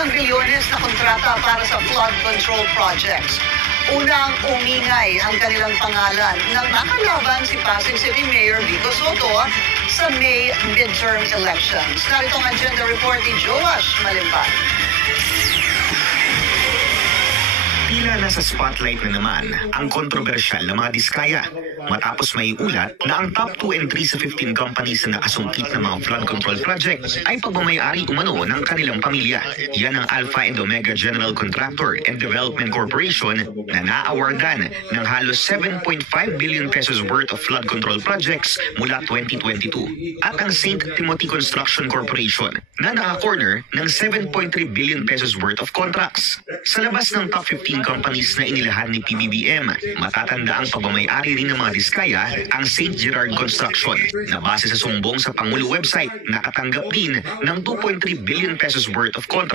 ng bilyones na kontrata para sa flood control projects. Unang umingay ang kanilang pangalan nang nakalaban si Pasig City Mayor Vico Soto sa May midterm elections. Narito ang agenda report ni Joash Malimban. Tila nasa spotlight na naman ang kontrobersyal na mga diskaya matapos may ulat na ang top 2 and 3 sa 15 companies na nakasungkit ng mga flood control projects ay pagmamayari umano ng kanilang pamilya. Yan ang Alpha and Omega General Contractor and Development Corporation na na-awardan ng halos 7.5 billion pesos worth of flood control projects mula 2022. At ang St. Timothy Construction Corporation na naka-corner ng 7.3 billion pesos worth of contracts. Sa labas ng top 15 companies na inilahan ni PBBM, matatanda ang pagmamayari rin ng mga diskaya ang St. Gerard Construction na base sa sumbong sa Pangulo website nakatanggap din ng 2.3 billion pesos worth of contracts